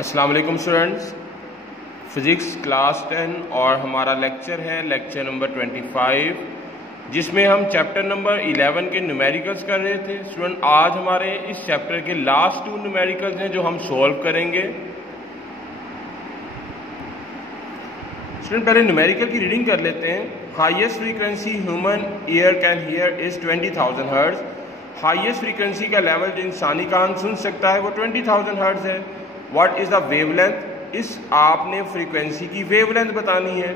अस्सलाम वालेकुम students, physics class 10 और हमारा लेक्चर है लेक्चर नंबर 25, जिसमें हम चैप्टर नंबर 11 के न्यूमेरिकल्स कर रहे थे। स्टूडेंट, आज हमारे इस चैप्टर के लास्ट 2 न्यूमेरिकल्स हैं जो हम सॉल्व करेंगे। स्टूडेंट, पहले न्यूमेरिकल की रीडिंग कर लेते हैं। Highest frequency human ear can hear is 20,000 hertz. Highest frequency का लेवल जो इंसानी कान सुन सकता है वो 20,000 हर्ट्ज़ है। What is the wavelength? इस आपने फ्रीक्वेंसी की वेवलेंथ बतानी है।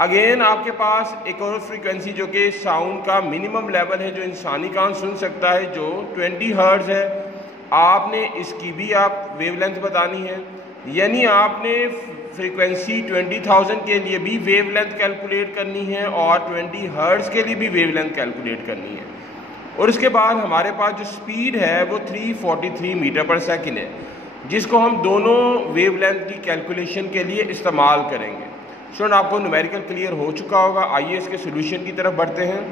अगेन आपके पास एक और फ्रीक्वेंसी जो कि साउंड का मिनिमम लेवल है जो इंसानी कान सुन सकता है जो 20 हर्ट्ज़ है। आपने इसकी भी आप वेवलेंथ बतानी है, यानी आपने फ्रीक्वेंसी 20,000 के लिए भी वेवलेंथ कैलकुलेट करनी है और 20 हर्ट्ज़ के लिए भी वेवलेंथ कैलकुलेट करनी है। और उसके बाद हमारे पास जो स्पीड है वो 343 मीटर पर सेकेंड है, जिसको हम दोनों वेवलेंथ की कैलकुलेशन के लिए इस्तेमाल करेंगे। स्टूडेंट, आपको न्यूमेरिकल क्लियर हो चुका होगा। आइए इसके सोल्यूशन की तरफ बढ़ते हैं।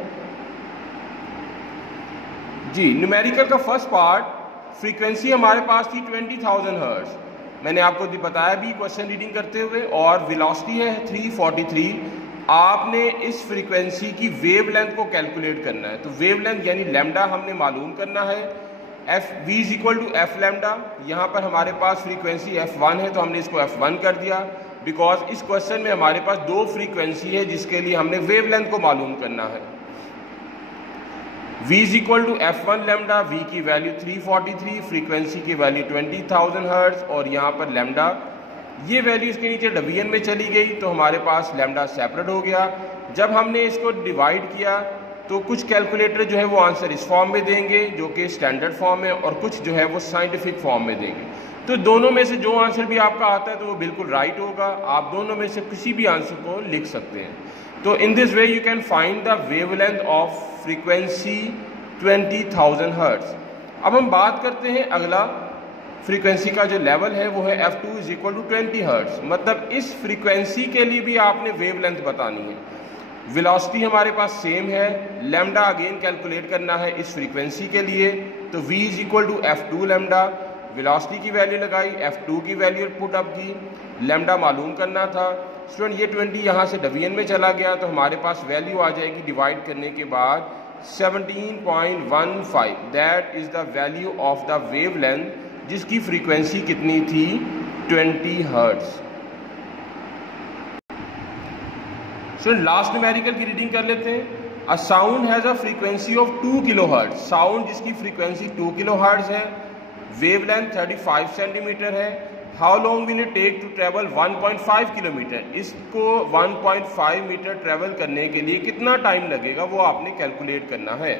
जी, न्यूमेरिकल का फर्स्ट पार्ट, फ्रीक्वेंसी हमारे पास थी 20,000 हर्ट्ज़, मैंने आपको बताया भी क्वेश्चन रीडिंग करते हुए, और वेलोसिटी है 343। आपने इस फ्रीक्वेंसी की वेवलेंथ को कैलकुलेट करना है। तो वेवलेंथ यानी लैम्डा हमने मालूम करना है। F V is equal to F lambda. यहाँ पर हमारे पास फ्रीक्वेंसी F1 है तो हमने इसको F1 कर दिया, बिकॉज इस क्वेश्चन में हमारे पास 2 फ्रीक्वेंसी है जिसके लिए हमने वेवलेंथ को मालूम करना है। V is equal to F1 lambda. V की वैल्यू 343, फ्रीक्वेंसी की वैल्यू 20,000 हर्ट्ज़, और यहाँ पर लैम्डा ये वैल्यू इसके नीचे डिवीजन में चली गई तो हमारे पास लैम्डा सेपरेट हो गया। जब हमने इसको डिवाइड किया तो कुछ कैलकुलेटर जो है वो आंसर इस फॉर्म में देंगे जो कि स्टैंडर्ड फॉर्म है, और कुछ जो है वो साइंटिफिक फॉर्म में देंगे। तो दोनों में से जो आंसर भी आपका आता है तो वो बिल्कुल राइट होगा। आप दोनों में से किसी भी आंसर को लिख सकते हैं। तो in this way you can find the wavelength of frequency 20,000 hertz. अब हम बात करते हैं अगला फ्रीक्वेंसी का जो लेवल है वो है F2 is equal to 20 hertz. मतलब इस फ्रीक्वेंसी के लिए भी आपने वेवलेंथ बतानी है। वेलोसिटी हमारे पास सेम है, लैम्डा अगेन कैलकुलेट करना है इस फ्रीक्वेंसी के लिए, तो V is equal to F2 lambda. Velocity की वैल्यू लगाई, F2 की वैल्यू पुट अप की, लैम्डा मालूम करना था। स्टूडेंट, ये 20 यहाँ से डिवीजन में चला गया तो हमारे पास वैल्यू आ जाएगी डिवाइड करने के बाद 17.15। That is the value of the wavelength जिसकी फ्रीक्वेंसी कितनी थी 20 हर्ट्ज़। सो लास्ट न्यूमेरिकल की रीडिंग कर लेते हैं। A sound has a frequency of 2 kilo hertz. Sound जिसकी फ्रीक्वेंसी 2 किलो हर्ट्ज़ है, वेवलेंथ 35 सेंटीमीटर है। How long will it take to travel 1.5 kilometre. इसको 1.5 मीटर ट्रेवल करने के लिए कितना टाइम लगेगा वो आपने कैलकुलेट करना है।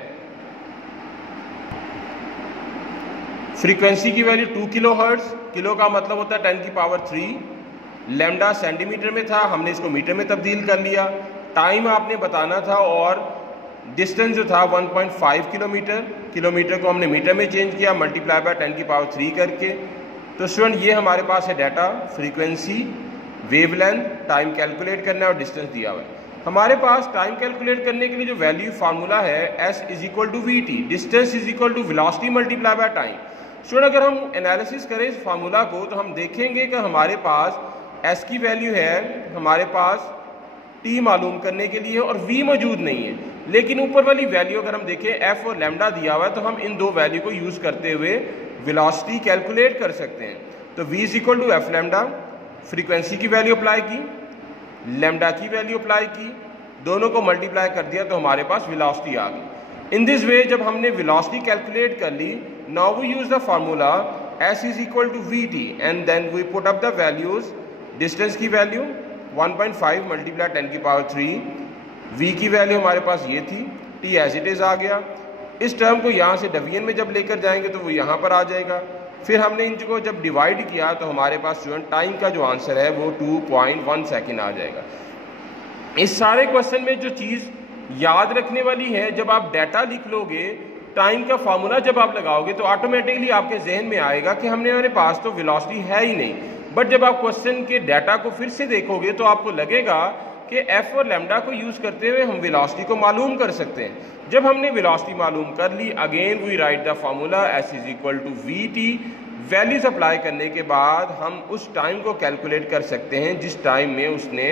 फ्रीक्वेंसी की वैल्यू 2 किलो हर्ट्ज़, किलो का मतलब होता है 10 की पावर 3, लैम्डा सेंटीमीटर में था, हमने इसको मीटर में तब्दील कर लिया। टाइम आपने बताना था, और डिस्टेंस जो था 1.5 किलोमीटर, किलोमीटर को हमने मीटर में चेंज किया, मल्टीप्लाई बाय 10 की पावर 3 करके। तो स्टूडेंट, ये हमारे पास है data, frequency, wavelength, time calculate करना है और डिस्टेंस दिया हुआ है। हमारे पास टाइम कैलकुलेट करने के लिए जो वैल्यू फार्मूला है S is equal to VT, distance is equal to velocity multiply by time. Student, अगर हम एनालिसिस करें इस फार्मूला को तो हम देखेंगे कि हमारे पास S की वैल्यू है, हमारे पास T मालूम करने के लिए, और V मौजूद नहीं है। लेकिन ऊपर वाली वैल्यू अगर हम देखें F और लैम्डा दिया हुआ है तो हम इन 2 वैल्यू को यूज़ करते हुए वेलोसिटी कैलकुलेट कर सकते हैं। तो V is equal to F lambda, frequency की वैल्यू अप्लाई की, लैम्डा की वैल्यू अप्लाई की, दोनों को मल्टीप्लाई कर दिया तो हमारे पास वेलोसिटी आ गई। इन दिस वे जब हमने वेलोसिटी कैलकुलेट कर ली, now we use the formula S is equal to VT and then we put up the values. Distance की वैल्यू 1.5 मल्टीप्लाई 10 की पावर 3, V की वैल्यू हमारे पास ये थी, T एज इट इज़ आ गया। इस टर्म को यहाँ से डिवीजन में जब लेकर जाएंगे तो वो यहाँ पर आ जाएगा। फिर हमने इनको जब डिवाइड किया तो हमारे पास स्टूडेंट टाइम का जो आंसर है वो 2.1 सेकेंड आ जाएगा। इस सारे क्वेश्चन में जो चीज़ याद रखने वाली है, जब आप डाटा लिख लोगे, टाइम का फार्मूला जब आप लगाओगे तो ऑटोमेटिकली आपके जहन में आएगा कि हमारे पास तो वेलोसिटी है ही नहीं। बट जब आप क्वेश्चन के डाटा को फिर से देखोगे तो आपको लगेगा कि F और लैम्डा को यूज़ करते हुए हम वेलोसिटी को मालूम कर सकते हैं। जब हमने वेलोसिटी मालूम कर ली, again we write the formula S is equal to VT। Values apply करने के बाद हम उस टाइम को कैलकुलेट कर सकते हैं जिस टाइम में उसने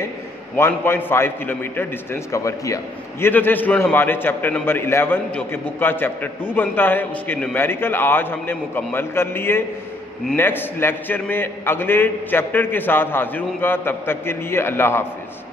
1.5 किलोमीटर डिस्टेंस कवर किया। ये तो थे स्टूडेंट हमारे चैप्टर नंबर 11 जो कि बुक का चैप्टर 2 बनता है, उसके न्यूमेरिकल आज हमने मुकम्मल कर लिए। नेक्स्ट लेक्चर में अगले चैप्टर के साथ हाजिर हूँगा, तब तक के लिए अल्लाह हाफिज़।